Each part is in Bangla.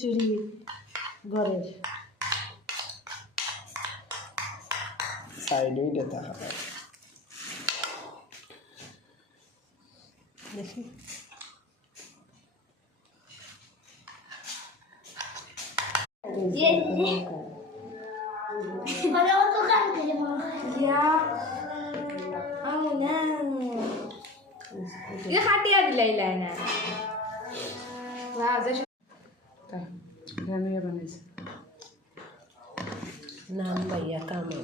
চুরি ঘরের সাইড ওইটা দেখা দেখি নাম ভাইয়া কামাল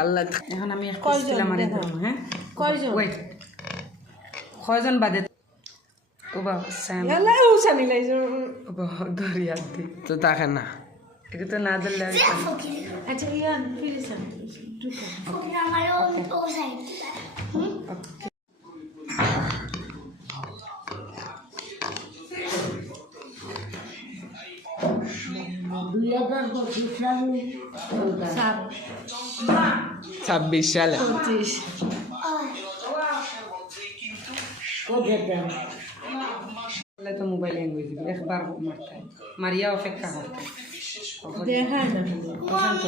আল্লাহ এখন আমি কয়জন মারি ধরবো হ্যাঁ কয়জন ওয়েট কয়জন বাদে ওবা স্যাম এলাই উসানি লাইছো ওবা দরিয়া দি তো তাকে না এটা তো না দিলে আচ্ছা ইয়ান ফিলিসান সাত 26 সালে 25 তো মোবাইল হ্যাং হয়ে যাবে একবার মারতে মারিয়া অপেক্ষা করতে দেখায় না প্রশান্ত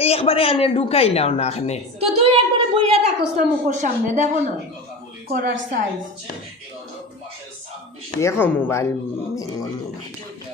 এই একবারে আনে ঢুকাইলাও না এখানে তো তুই একবারে বইয়া থাকস না মুখের সামনে দেখো না করার সাইজ দেখো মোবাইল